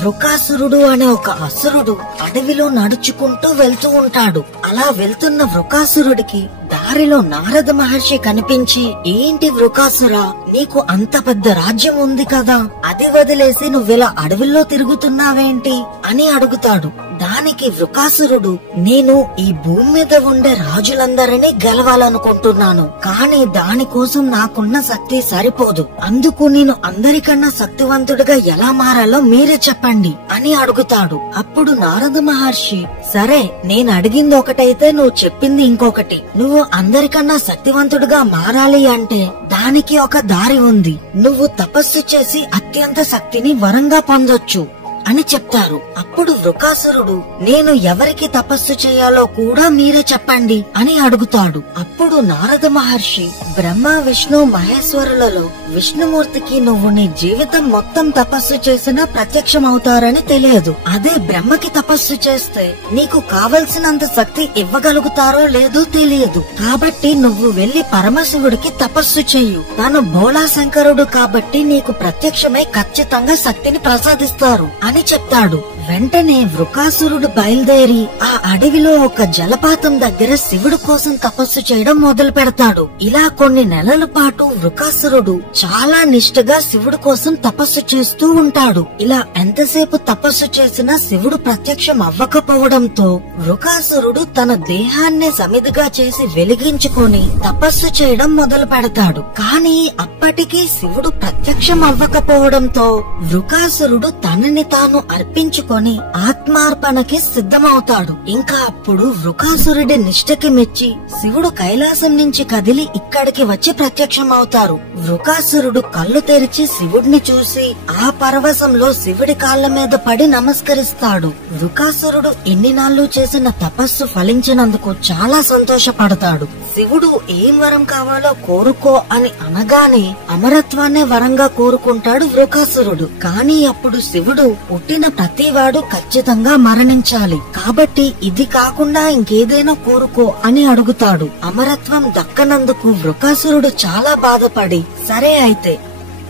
వృకాసురుడు అనే ఒక అసురుడు అడవిలో నడుచుకుంటూ వెళ్తూ ఉంటాడు. అలా వెళ్తున్న వృకాసురుడికి దారిలో నారద మహర్షి కనిపించి, ఏంటి వృకాసురా, నీకు అంత పెద్ద రాజ్యం ఉంది కదా, అది వదిలేసి నువ్విలా అడవిలో తిరుగుతున్నావేంటి అని అడుగుతాడు. దానికి వృకాసురుడు, నేను ఈ భూమి మీద ఉండే రాజులందరినీ గెలవాలనుకుంటున్నాను, కానీ దానికోసం నాకున్న శక్తి సరిపోదు. అందుకు నేను అందరికన్నా శక్తివంతుడిగా ఎలా మారాలో మీరే చెప్పండి అని అడుగుతాడు. అప్పుడు నారద మహర్షి, సరే, నేను అడిగింది ఒకటైతే నువ్వు చెప్పింది ఇంకొకటి. నువ్వు అందరికన్నా శక్తివంతుడిగా మారాలి అంటే దానికి ఒక దారి ఉంది. నువ్వు తపస్సు చేసి అత్యంత శక్తిని వరంగా పొందొచ్చు అని చెప్తారు. అప్పుడు వృకాసురుడు, నేను ఎవరికి తపస్సు చేయాలో కూడా మీరే చెప్పండి అని అడుగుతాడు. అప్పుడు నారద మహర్షి, బ్రహ్మ విష్ణు మహేశ్వరులలో విష్ణుమూర్తికి నువ్వు నీ జీవితం మొత్తం తపస్సు చేసినా ప్రత్యక్షమవుతారని తెలియదు. అదే బ్రహ్మకి తపస్సు చేస్తే నీకు కావలసినంత శక్తి ఇవ్వగలుగుతారో లేదో తెలియదు. కాబట్టి నువ్వు వెళ్లి పరమశివుడికి తపస్సు చెయ్యు. తాను భోళా శంకరుడు కాబట్టి నీకు ప్రత్యక్షమై ఖచ్చితంగా శక్తిని ప్రసాదిస్తారు అని చెప్తాడు. వెంటనే వృకాసురుడు బయలుదేరి ఆ అడవిలో ఒక జలపాతం దగ్గర శివుడు కోసం తపస్సు చేయడం మొదలు పెడతాడు. ఇలా కొన్ని నెలల పాటు వృకాసురుడు చాలా నిష్ఠగా శివుడు కోసం తపస్సు చేస్తూ ఉంటాడు. ఇలా ఎంతసేపు తపస్సు చేసినా శివుడు ప్రత్యక్షం అవ్వకపోవడంతో వృకాసురుడు తన దేహాన్నే సమిధిగా చేసి వెలిగించుకొని తపస్సు చేయడం మొదలు పెడతాడు. కానీ అప్పటికీ శివుడు ప్రత్యక్షం అవ్వకపోవడంతో వృకాసురుడు తనని తాను అర్పించుకొని ఆత్మార్పణకి సిద్ధమవుతాడు. ఇంకా అప్పుడు వృకాసురుడి నిష్ఠకి మెచ్చి శివుడు కైలాసం నుంచి కదిలి ఇక్కడికి వచ్చి ప్రత్యక్షమవుతారు. వృకాసురుడు కళ్ళు తెరిచి శివుడిని చూసి ఆ పరవశంలో శివుడి కాళ్ల మీద పడి నమస్కరిస్తాడు. వృకాసురుడు ఎన్ని నాళ్లు చేసిన తపస్సు ఫలించినందుకు చాలా సంతోషపడతాడు. శివుడు ఏం వరం కావాలో కోరుకో అని అనగానే అమరత్వాన్నే వరంగా కోరుకుంటాడు వృకాసురుడు. కానీ అప్పుడు శివుడు, పుట్టిన ప్రతివాడు ఖచ్చితంగా మరణించాలి, కాబట్టి ఇది కాకుండా ఇంకేదైనా కోరుకో అని అడుగుతాడు. అమరత్వం దక్కనందుకు వృకాసురుడు చాలా బాధపడి, సరే అయితే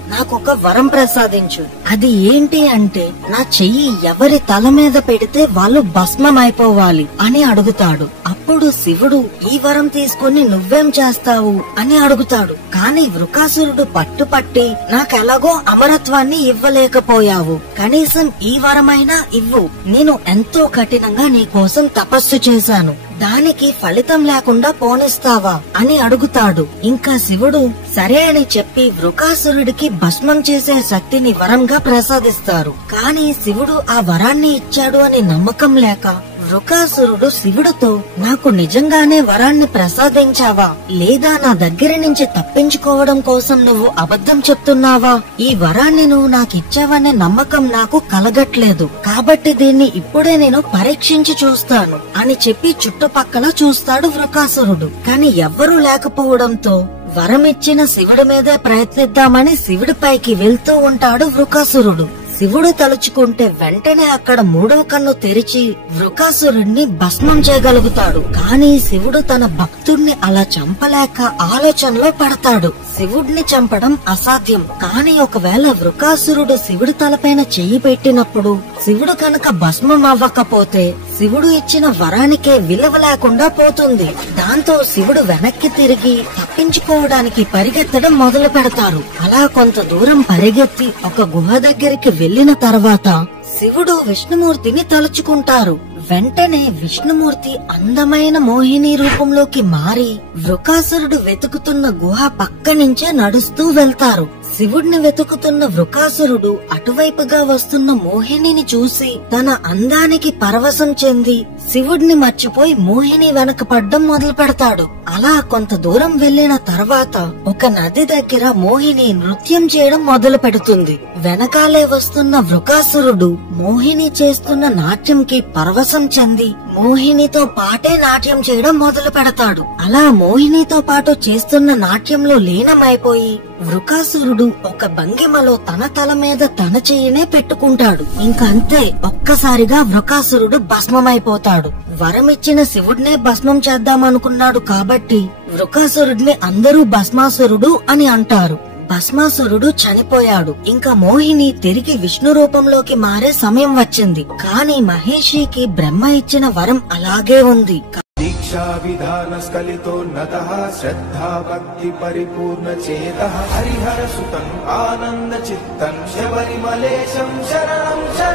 నాకొక వరం ప్రసాదించు. అది ఏంటి అంటే, నా చెయ్యి ఎవరి తల మీద పెడితే వాళ్ళు భస్మమైపోవాలి అని అడుగుతాడు. అప్పుడు శివుడు, ఈ వరం తీసుకుని నువ్వేం చేస్తావు అని అడుగుతాడు. కాని వృకాసురుడు పట్టుపట్టి, నాకెలాగో అమరత్వాన్ని ఇవ్వలేకపోయావు, కనీసం ఈ వరమైనా ఇవ్వు. నేను ఎంతో కఠినంగా నీ కోసం తపస్సు చేశాను, దానికి ఫలితం లేకుండా పోనిస్తావా అని అడుగుతాడు. ఇంకా శివుడు సరే అని చెప్పి వృకాసురుడికి భస్మం చేసే శక్తిని వరంగా ప్రసాదిస్తారు. కానీ శివుడు ఆ వరాన్ని ఇచ్చాడు అని నమ్మకం లేక వృకాసురుడు శివుడితో, నాకు నిజంగానే వరాన్ని ప్రసాదించావా, లేదా నా దగ్గర నుంచి తప్పించుకోవడం కోసం నువ్వు అబద్ధం చెప్తున్నావా? ఈ వరాన్ని నువ్వు నాకిచ్చావనే నమ్మకం నాకు కలగట్లేదు, కాబట్టి దీన్ని ఇప్పుడే నేను పరీక్షించి చూస్తాను అని చెప్పి చుట్టుపక్కల చూస్తాడు వృకాసురుడు. కాని ఎవ్వరూ లేకపోవడంతో వరమిచ్చిన శివుడి మీదే ప్రయత్నిద్దామని శివుడి పైకి వెళ్తూ ఉంటాడు వృకాసురుడు. శివుడు తలుచుకుంటే వెంటనే అక్కడ మూడవ కన్ను తెరిచి వృకాసురుడిని భస్మం చేయగలుగుతాడు. కానీ శివుడు తన భక్తుడిని అలా చంపలేక ఆలోచనలో పడతాడు. శివుడిని చంపడం అసాధ్యం, కానీ ఒకవేళ వృకాసురుడు శివుడి తలపైన చెయ్యి పెట్టినప్పుడు శివుడు కనుక భస్మం అవ్వకపోతే శివుడు ఇచ్చిన వరానికే విలువ లేకుండా పోతుంది. దాంతో శివుడు వెనక్కి తిరిగి తప్పించుకోవడానికి పరిగెత్తడం మొదలు పెడతారు. అలా కొంత దూరం పరిగెత్తి ఒక గుహ దగ్గరికి వెళ్లిన తర్వాత శివుడు విష్ణుమూర్తిని తలుచుకుంటారు. వెంటనే విష్ణుమూర్తి అందమైన మోహిని రూపంలోకి మారి వృకాసురుడు వెతుకుతున్న గుహ పక్క నుంచే నడుస్తూ వెళ్తారు. శివుడిని వెతుకుతున్న వృకాసురుడు అటువైపుగా వస్తున్న మోహినిని చూసి తన అందానికి పరవశం చెంది శివుడిని మర్చిపోయి మోహిని వెనక పడ్డం మొదలు పెడతాడు. అలా కొంత దూరం వెళ్లిన తర్వాత ఒక నది దగ్గర మోహిని నృత్యం చేయడం మొదలు పెడుతుంది. వెనకాలే వస్తున్న వృకాసురుడు మోహిని చేస్తున్న నాట్యంకి పరవశం చెంది మోహినితో పాటే నాట్యం చేయడం మొదలు పెడతాడు. అలా మోహినితో పాటు చేస్తున్న నాట్యంలో లీనమైపోయి వృకాసురుడు ఒక భంగిమలో తన తల మీద తన చెయ్యినే పెట్టుకుంటాడు. ఇంకంతే, ఒక్కసారిగా వృకాసురుడు భస్మమైపోతాడు. వరమిచ్చిన శివుడినే భస్మం చేద్దామనుకున్నాడు కాబట్టి వృకాసురుడిని అందరూ భస్మాసురుడు అని అంటారు. భస్మాసురుడు చనిపోయాడు. ఇంకా మోహిని తిరిగి విష్ణు రూపంలోకి మారే సమయం వచ్చింది. కానీ మహేషికి బ్రహ్మ ఇచ్చిన వరం అలాగే ఉంది. దీక్షా విధాన స్కలితోన్నతః శ్రద్ధా భక్తి పరిపూర్ణ చేతః హరిహర సుతం ఆనంద చిత్తం శబరిమలేశం శరణం శరణం